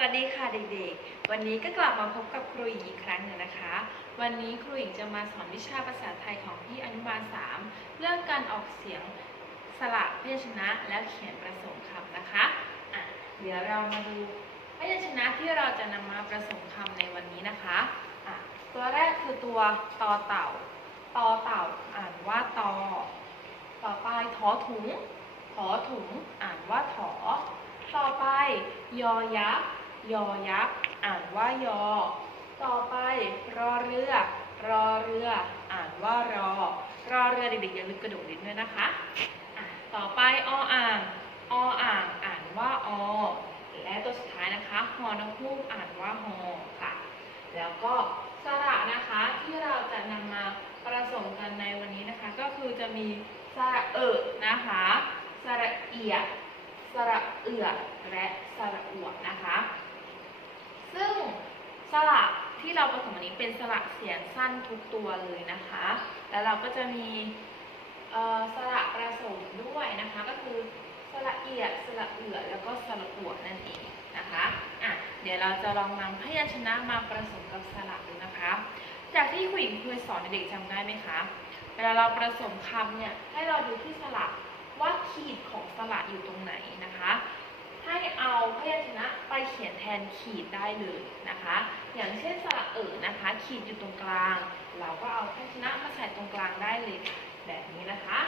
วัสดีค่ะเด็กๆ วันนี้ก็กลับมาพบกับครูหญิงอีกครั้งหนึ่งนะคะ วันนี้ครูหญิงจะมาสอนวิชาภาษาไทยของพี่อนุบาล 3 เรื่องการออกเสียงสระพยัญชนะและเขียนประสมคำนะคะะเดี๋ยวเรามาดูพยัญชนะที่เราจะนำมาประสมคำในวันนี้นะคะะตัวแรกคือตัวตอเต่าตอเต่าอ่านว่าตอ ต่อไปทอถุง ถอถุง อ่านว่าถอ ต่อไปยอยักษ์ ยอยักษ์ อ่านว่ายอ ต่อไป รอเรือ รอเรือ อ่านว่ารอ รอเรือเด็กๆอย่าลืมกระดกลิ้นด้วยนะคะะต่อไปออ่างออ่าง อ่านว่าอ และตัวสุดท้ายนะคะฮอนกฮูกอ่านว่าฮอค่ะ แล้วก็สระนะคะที่เราจะนำมาผสมกันในวันนี้นะคะ ก็คือจะมีสระเอิดนะคะ สระเอียสระเอือและสระอวดนะคะ ซึ่งสระที่เราผสมวันนี้เป็นสระเสียงสั้นทุกตัวเลยนะคะ แล้วเราก็จะมีสระประสมด้วยนะคะ ก็คือสระเอียดสระเอือแล้วก็สระอวดนั่นเองนะคะอะเดี๋ยวเราจะลองนำพยัญชนะมาผสมกับสระดูนะคะ จากที่คุณหญิงเคยสอนเด็กจำได้ไหมคะเวลาเราผสมคำเนี่ยให้เราดูที่สระว่าขีดของสระอยู่ตรงไหนนะคะ ให้เอาพยัญชนะไปเขียนแทนขีดได้เลยนะคะ อย่างเช่นสระเอ๋อนะคะ ขีดอยู่ตรงกลาง เราก็เอาพยัญชนะมาใส่ตรงกลางได้เลยค่ะแบบนี้นะคะ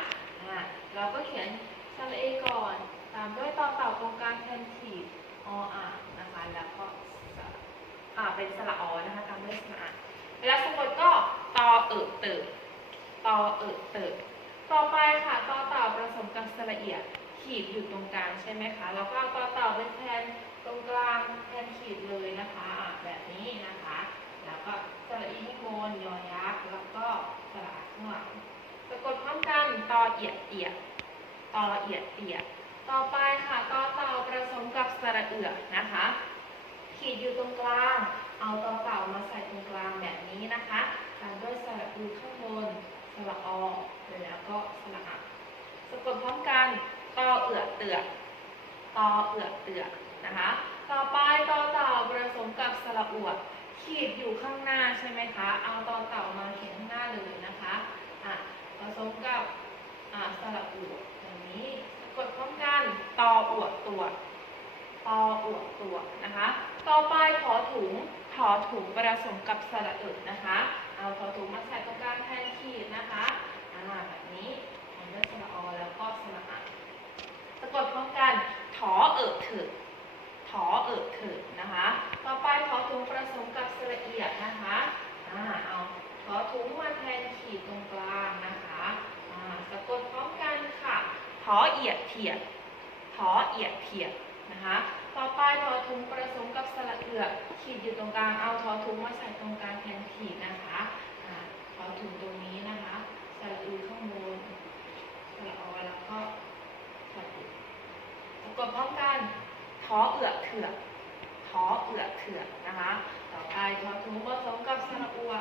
อ่าเราก็เขียนสระเอก่อน ตามด้วยต่อเต่าตรงกลางแทนขีดออ่างนะคะ แล้วก็อ่าเป็นสระออนะคะตามด้วยสระอะเวลาสะกดก็ตอเอ๋อเติบตอเอ๋อเติบต่อไปค่ะ ต่อเต่าผสมกับสระเอียด ขีดอยู่ตรงกลางใช่ไหมคะแล้วก็เอาต่อเต่าไปแทนตรงกลางแทนขีดเลยนะคะอะแบบนี้นะคะ แล้วก็สระอีข้บนยอยักษ์แล้วก็สระข้างหลังสะกดพร้อมกันต่อเอียดเอียดต่อเอียดเอียดต่อไปค่ะต่อเต่าผสมกับสระเอือนะคะ ขีดอยู่ตรงกลาง เอาต่อเต่ามาใส่ตรงกลางแบบนี้นะคะตามด้วยสระอูข้างบนสระอแล้วก็สระอะ สะกดพร้อมกันตอเอือเตือกตอเอือเตือกนะคะ ต่อไปตอเต่าผสมกับสระอวด ขีดอยู่ข้างหน้าใช่ไหมคะ เอาตอเต่ามาเขียนข้างหน้าเลยนะคะอะผสมกับอ่าสระอวดอย่างนี้ สะกดพร้อมกันตออวดตัวตออ วดตัวนะคะ ต่อไปถอถุงถอถุงผสมกับสระเอิดนะคะ เอาถอถุงมาใส่ตรงกลางแทนขีดนะคะอ่าแบบนี้ทำด้วยสระอแล้วก็สระอะสะกดพร้อมกันถอเอิบถึกถอเอิบถึกนะคะ ต่อไปถอถุงผสมกับสระเอียดนะคะอ่าเอาถอถุงมาแทนขีดตรงกลางนะคะอ่าสะกดพร้อมกันค่ะถอเอียดเทียดถอเอียดเทียด นะคะ ต่อไปถอถุงผสมกับสระเอือขีดอยู่ตรงกลาง เอาถอถุงมาใส่ตรงกลางแทนขีดนะคะอ่าถอถุงตรงนี้นะคะ สระอือข้างบนสระอแล้วก็สระอุสะกดพร้อมกันท้อเอือกเถือกท้อเอือกเถือกนะคะ ต่อไปทอถุงผสมกับสระอัว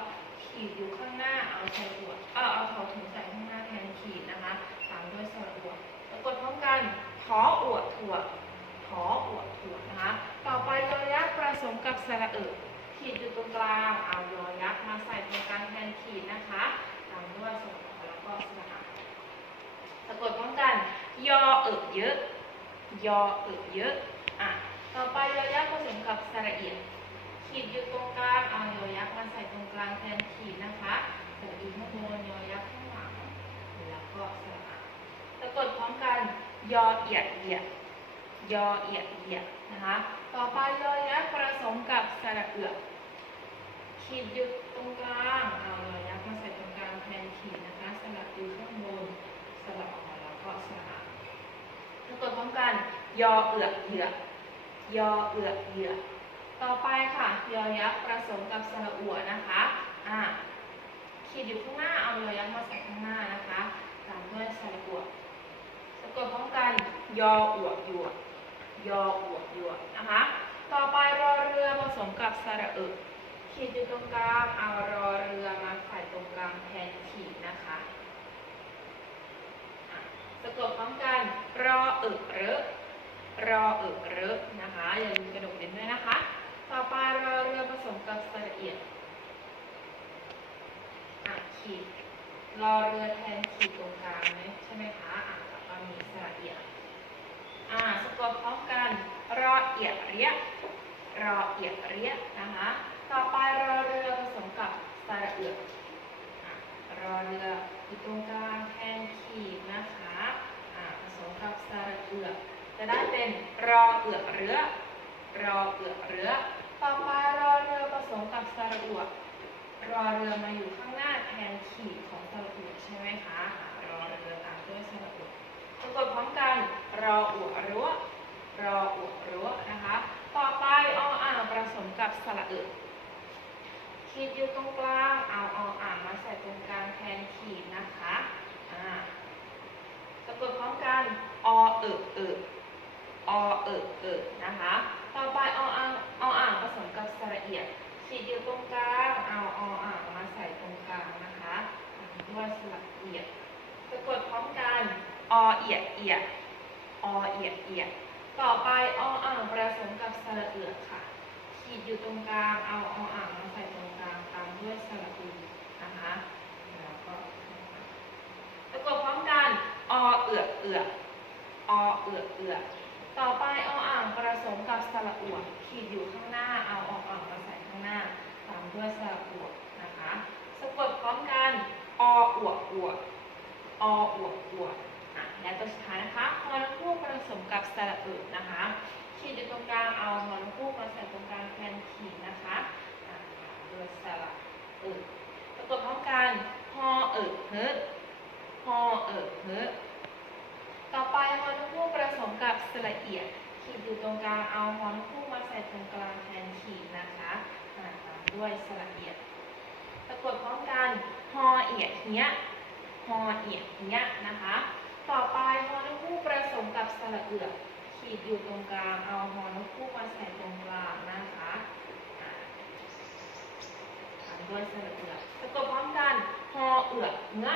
ขีดอยู่ข้างหน้า เอาสระอัวเออเอาทอถุงใส่ข้างหน้าแทนขีดนะคะ ตามด้วยสระอัวสะกดพร้อมกันท้ออวดถั่ว อวดนะคะ ต่อไปยอยักษ์ผสมกับสระเอิกขีดอยู่ตรงกลาง เอายอยักษ์มาใส่ตรงกลางแทนขีดนะคะตามด้วยสระแล้วก็สระสะกดพร้อมกัน ยอเอิบเยอะ ยอเอิบเยอะอะต่อไปยอยักษ์ผสมกับสระเอียดขีดอยู่ตรงกลาง เอายอยักษ์มาใส่ตรงกลางแทนขีดนะคะสระอีข้างบนยอยักษ์ข้างหลังแล้วก็สระอะสะกดพร้อมกัน ยอเอียดเอียด ยอเอียดเอียดนะคะ ต่อไปยอยักษ์ผสมกับสระเอือกขีดอยู่ตรงกลางเอายอยักษ์มาใส่ตรงกลางแทนขีดนะคะสระอูข้างบนสระออกมาแล้วก็สระอะสะกดพร้อมกันยอเอือกเหยือกยอเอือกเหยือกต่อไปค่ะยอยักษ์ผสมกับสระอัวนะคะอ่าขีดอยู่ข้างหน้าเอายอยักษ์มาใส่ข้างหน้านะคะตามด้วยสระอัวสะกดพร้อมกันยออวดหยว ยอบวกยวดนะคะ ต่อไปรอเรือผสมกับสระเอขีดอยู่ตรงกลางเอารอเรือมาใส่ตรงกลางแทนขีดนะคะสะกดพร้อมกันรอเอกเรอรอเอกเรอนะคะอย่าลืมกระดกเด่นด้วยนะคะ ต่อไปรอเรือผสมกับสระเอียดขีดรอเรือแทนขีดตรงกลางไหมใช่ไหมคะอะแล้วก็มีสระเอียด อ่าสะกดพร้อมกัน รอเอียดเรียรอเอียดเรียนะคะ ต่อไปรอเรือผสมกับสระเอือรอเรืออยู่ตรงกลางแทนขีดนะคะอ่าผสมกับสระเอือจะได้เป็นรอเอือกเรือ รอเอือกเรือ ต่อไปรอเรือผสมกับสระอวดรอเรือมาอยู่ข้างหน้าแทนขีดของสระอวดใช่ไหมคะ รอเรือตามด้วยสระอวด สะกดพร้อมกันรออวรั้วรออวรั้วนะคะ ต่อไปออ่างผสมกับสระอึขีดอยู่ตรงกลางเอาออ่างมาใส่ตรงกลางแทนขีดนะคะอ่าสะกดพร้อมกันอเอิกเอิกอเอิกเอิกนะคะ ต่อไปออ่างออ่างผสมกับสระเอียดขีดอยู่ตรงกลางเอาออ่างมาใส่ตรงกลางนะคะด้วยสระเอียดสะกดพร้อมกัน อเอียดเอียดอเอียดเอียดต่อไปออ่างผสมกับสระเอือค่ะ ขีดอยู่ตรงกลาง เอาออ่างมาใส่ตรงกลางตามด้วยสระอูนะคะแล้วก็สะกดพร้อมกันอเอือกเอือกอเอือกเอือกต่อไปออ่างผสมกับสระอวดขีดอยู่ข้างหน้า เอาออ่างมาใส่ข้างหน้า ตามด้วยสระอวดนะคะ สะกดพร้อมกันออวกอวกออวกอวก และตัวสุดท้ายนะคะฮอนคู่ผสมกับสระอึนะคะขีดอยู่ตรงกลางเอาฮอนคู่มาใส่ตรงกลางแทนขีดนะคะโดยสระอึสะกดพร้อมกันฮออึเฮฮออึเฮต่อไปฮอนคู่ผสมกับสระเอียดขีดอยู่ตรงกลางเอาฮอนคู่มาใส่ตรงกลางแทนขีดนะคะอะตามด้วยสระเอียดสะกดพร้อมกันฮอเอียดเนี้ยฮอเอียดเนี้ยนะคะ ต่อไปฮอนกคู่ผสมกับสระเอือกขีดอยู่ตรงกลาง เอาฮอนกคู่มาใส่ตรงกลางนะคะตามด้วยสระเอือกสะกดพร้อมกันฮอเอือกเงื้อ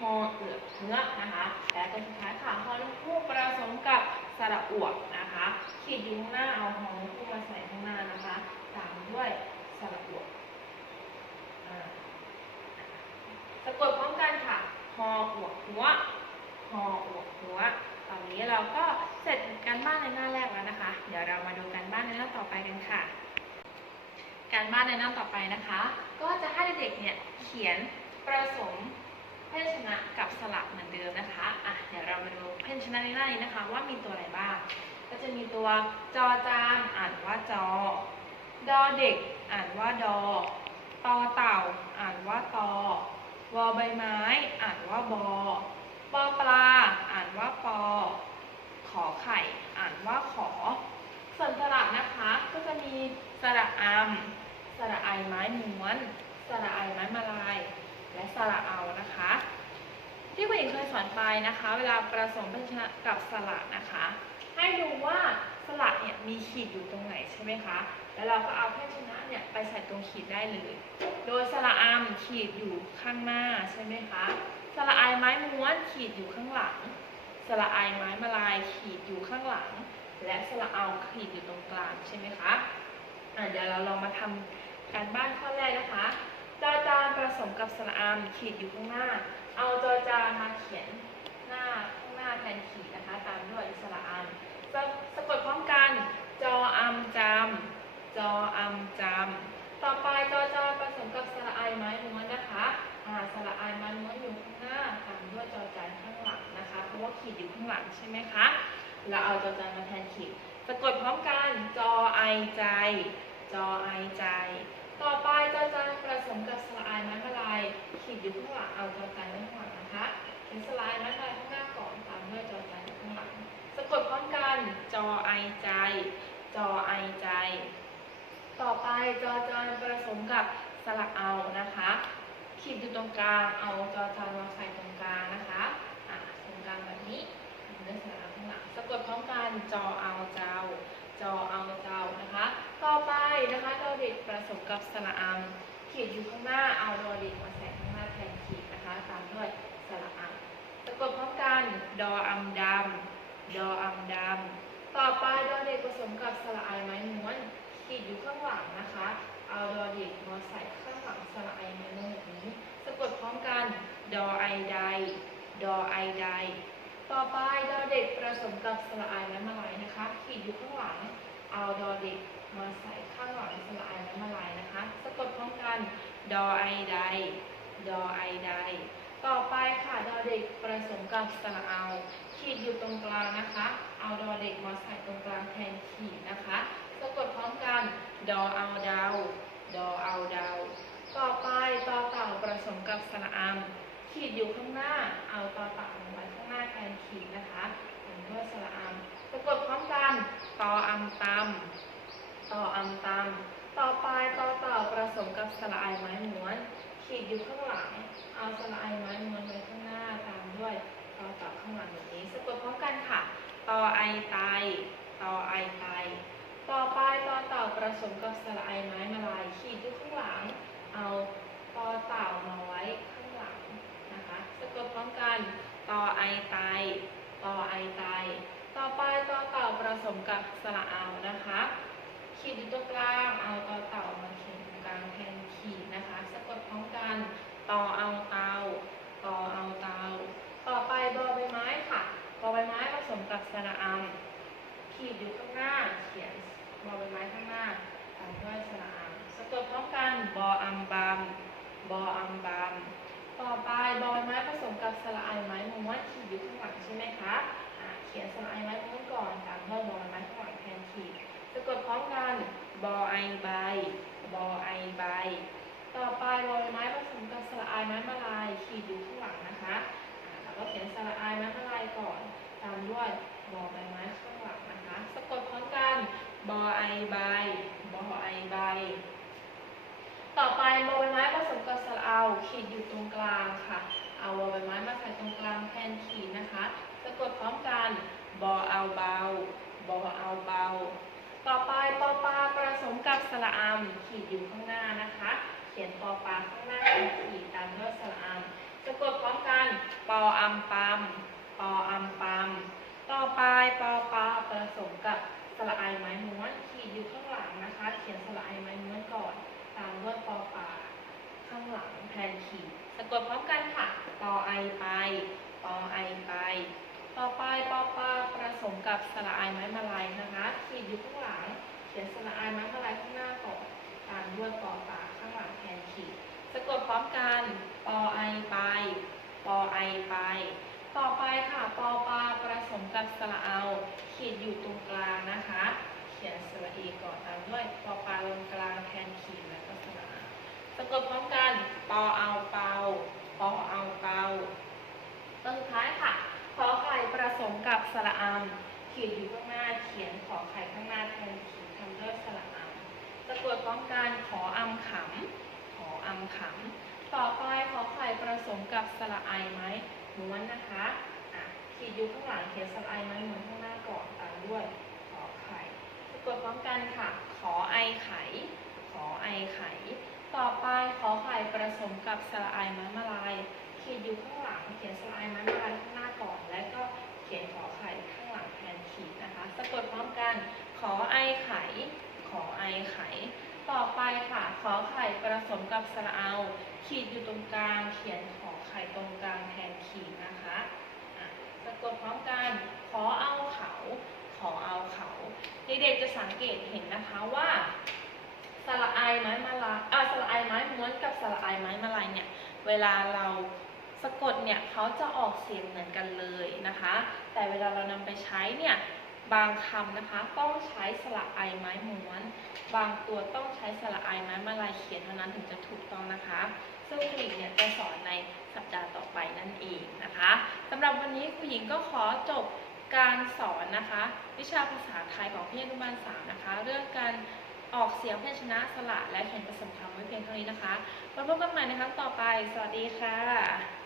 ฮอเอือกเงื้อนะคะและตัวสุดท้ายค่ะฮอนกคู่ผสมกับสระอวกนะคะ ขีดอยู่ข้างหน้าเอาฮอนกคู่มาใส่ข้างหน้านะคะ ตามด้วยสระอวกสะกดพร้อมกันค่ะฮออวกหัว ฮออวกหัวตอนนี้เราก็เสร็จการบ้านในหน้าแรกแล้วนะคะ เดี๋ยวเรามาดูการบ้านในหน้าต่อไปกันค่ะ การบ้านในหน้าต่อไปนะคะ ก็จะให้เด็กๆเนี่ยเขียนประสมเพยัญชนะกับสระเหมือนเดิมนะคะอะเดี๋ยวเรามาดูเพยัญชนะในหน้านี้นะคะ ว่ามีตัวอะไรบ้าง ก็จะมีตัวจอจานอ่านว่าจอ ดอเด็ก อ่านว่าดอตอเต่า อ่านว่าตอวอใบไม้ อ่านว่าบอ ปอปลา อ่านว่าปอ ขอไข่ อ่านว่าขอ ส่วนสระนะคะ ก็จะมีสระอำสระไอไม้ม้วน สระไอไม้มาลาย และสระเอานะคะ ที่คุณหญิงเคยสอนไปนะคะ เวลาประสมพยัญชนะกับสระนะคะ ให้ดูว่าสระเนี่ยมีขีดอยู่ตรงไหนใช่ไหมคะ แล้วเราก็เอาพยัญชนะเนี่ยไปใส่ตรงขีดได้เลย โดยสระอามขีดอยู่ข้างหน้าใช่ไหมคะ สระไอไม้ม้วนขีดอยู่ข้างหลัง สระไอไม้มาลายขีดอยู่ข้างหลัง และสระเอาขีดอยู่ตรงกลางใช่ไหมคะอะเดี๋ยวเราลองมาทำการบ้านข้อแรกนะคะจอจานผสมกับสระอามขีดอยู่ข้างหน้า เอาจอจานมาเขียนหน้าข้างหน้าแทนขีดนะคะ ตามด้วยสระอามสะสะกดพร้อมกัน จออามจำจออำจำต่อไปจอจานผสมกับสระไอไม้ม้วนนะคะ สระไอไม้ม้วนอยู่ข้างหน้าตามด้วยจอจานข้างหลังนะคะ เพราะว่าขีดอยู่ข้างหลังใช่ไหมคะเราเอาจอจานมาแทนขีดสะกดพร้อมกันจอไอใจ จอไอใจ ต่อไปจอจานผสมกับสระไอไม้มาลายขีดอยู่ข้างหลังเอาจอจานไว้ข้างหลังนะคะเขียนสระไอไม้มาลายข้างหน้าก่อนตามด้วยจอจานข้างหลังสะกดพร้อมกันจอไอใจ จอไอใจ ต่อไปจอจานผสมกับสระเอานะคะ ขีดอยู่ตรงกลาง เอาจอจานมาใส่ตรงกลางนะคะอะตรงกลางแบบนี้เนื้อสระข้างหลังสะกดพร้อมกันจอเอาเจ้า จอเอาเจ้านะคะ ต่อไปนะคะดอเด็กผสมกับสระอามขีดอยู่ข้างหน้าเอาดอเด็กมาใส่ข้างหน้าแทนขีดนะคะตามด้วยสระอามสะกดพร้อมกันดออำดำดออำดำต่อไปดอเด็กผสมกับสระไอไม้ม้วนขีดอยู่ข้างหลังนะคะ เอาดอเด็กมาใส่ข้างหลังสระไอไม้ม้วนแบบนี้ สะกดพร้อม ดอไอใด ดอไอใดต่อไปดอเด็กผสมกับสระไอและมาลายนะคะ ขีดอยู่ข้างหลัง เอาดอเด็กมาใส่ข้างหลังสระไอและมาลายนะคะ สะกดพร้อมกัน ดอไอใดดอไอใดต่อไปค่ะดอเด็กผสมกับสระเอา ขีดอยู่ตรงกลางนะคะ เอาดอเด็กมาใส่ตรงกลางแทนขีดนะคะ สะกดพร้อมกัน ดอเอาดาว ดอเอาดาว ต่อไปต่อเต่าผสมกับสระอาม ขีดอยู่ข้างหน้า เอาต่อเต่ามาไว้ข้างหน้าแทนขีดนะคะเหมือนด้วยสระอามสะกดพร้อมกันตออัมตำต่ออัมตำต่อไปต่อเต่าผสมกับสระอไม้ม้วน ขีดอยู่ข้างหลัง เอาสระอไม้ม้วนไว้ข้างหน้าตามด้วยต่อเต่าข้างหลังแบบนี้สะกดพร้อมกันค่ะตอไอไตตอไอไตต่อไปต่อเต่าผสมกับสระอไม้มาลายขีดอยู่ข้างหลัง เอาต่อเต่ามาไว้ข้างหลัง นะคะสะกดพร้อมกันต่อไอไตตอไอไตต่อไปต่อเต่าผสมกับสระเอานะคะขีดอยู่ตรงกลางเอาต่อเต่ามาเขียนตรงกลางแทนขีดนะคะสะกดพร้อมกันต่อเอาเตาต่อเอาเตาต่อไปบอใบไม้ค่ะบอใบไม้ผสมกับสระเอาขีดอยู่ข้างหน้าเขียนบอใบไม้ข้างหน้าตามด้วยสระอาสะกดพร้อมกันบออัมบัมบออัมบัม ต่อไปบอใบไม้ผสมกับสระไอไม้ม้วนขีดอยู่ข้างหลังใช่ไหมคะะเขียนสระไอไม้ม้วนก่อนตามด้วยบอใบไม้ข้างหลังแทนขีดสะกดพร้อมกันบอไอใบบอไอใบ ต่อไปบอใบไม้ผสมกับสระไอไม้มาลายขีดอยู่ข้างหลังนะคะแล้วก็เขียนสระไอไม้มาลายก่อน ตามด้วยบอใบไม้ข้างหลังนะคะ สะกดพร้อมกัน บอไอใบ บอไอใบ ต่อไปบอใบไม้ผสมกับสระเอา ขีดอยู่ตรงกลางค่ะ เอาบอใบไม้มาใส่ตรงกลางแทนขีดนะคะ สะกดพร้อมกัน บอเอาเบา บอเอาเบา ต่อไปปอปลาผสมกับส ระอามขีดอยู่ข้างหน้านะคะ เขียนปอปลาข้างหน้าเป็นขีดตามด้วยสระอามสะกดพร้อมกันปออัมปัมปออัมปัมต่อไปปอปลาผสมกับสระไอไม้ม้วนขีดอยู่ข้างหลังนะคะ เขียนสระไอไม้ม้วนก่อน ตามด้วยปอปลาข้างหลังแทนขีดสะกดพร้อมกันค่ะปอไอไปปอไอไปต่อไปปอปลาผสมกับสระไอไม้มาลายนะคะ ขีดอยู่ข้างหลัง เขียนสระไอไม้ามด้วยปอปลาข้างหลังแทนขีดสะกดพร้อมกันปอไอไปปอไอไป ต่อไปค่ะปอปลาผสมกับสระเอา ขีดอยู่ตรงกลางนะคะ เขียนสระเอก่อนตามด้วยปอปลาลงกลางแทนขีดแล้วก็สระสะกดพร้อมกันปอเอาเปาปอเอาเปาตัวสุดท้ายค่ะขอไข่ผสมกับสระอามขีดอยู่ข้างหน้าเขียนขอไข่ข้างหน้าแทนขีดทำด้วยสระ สะกดพร้อมกันขออำขำขออำขำต่อไปขอไข่ผสมกับสระไอไหมม้วนนะคะอะขีดอยู่ข้างหลังเขียนสระไอไหมม้วนข้างหน้าก่อนตามด้วยขอไข่สะกดพร้อมกันค่ะ ขอไอไข่ขอไอไข่ต่อไปขอไข่ผสมกับสระไอไม้มาลายขีดอยู่ข้างหลังเขียนสระไอไม้มาลายข้างหน้าก่อน แล้วก็เขียนขอไข่ข้างหลังแทนขีดนะคะ สะกดพร้อมกันขอไอ ไข่ขอไข ต่อไปค่ะ ขอไข่ผสมกับสระเอา ขีดอยู่ตรงกลาง เขียนขอไข่ตรงกลางแทนขีดนะคะสะกดพร้อมกัน ขอเอาเขา ขอเอาเขา เด็กๆจะสังเกตเห็นนะคะว่าสระไอไม้มาลายอ่าสระไอไม้ม้วนกับสระไอไม้มาลายเนี่ย เวลาเราสะกดเนี่ยเขาจะออกเสียงเหมือนกันเลยนะคะ แต่เวลาเรานำไปใช้เนี่ย บางคำนะคะต้องใช้สระไอไม้ม้วน บางตัวต้องใช้สระไอไม้มาลายเขียนเท่านั้นถึงจะถูกต้องนะคะ ซึ่งครูหญิงเนี่ยจะสอนในสัปดาห์ต่อไปนั่นเองนะคะสำหรับวันนี้ครูหญิงก็ขอจบการสอนนะคะ วิชาภาษาไทยของพี่อนุบาลสามนะคะ เรื่องการออกเสียงพยัญชนะสระและเขียนผสมคำไว้เพียงเท่านี้นะคะมาพบกันใหม่ในครั้งต่อไป สวัสดีค่ะ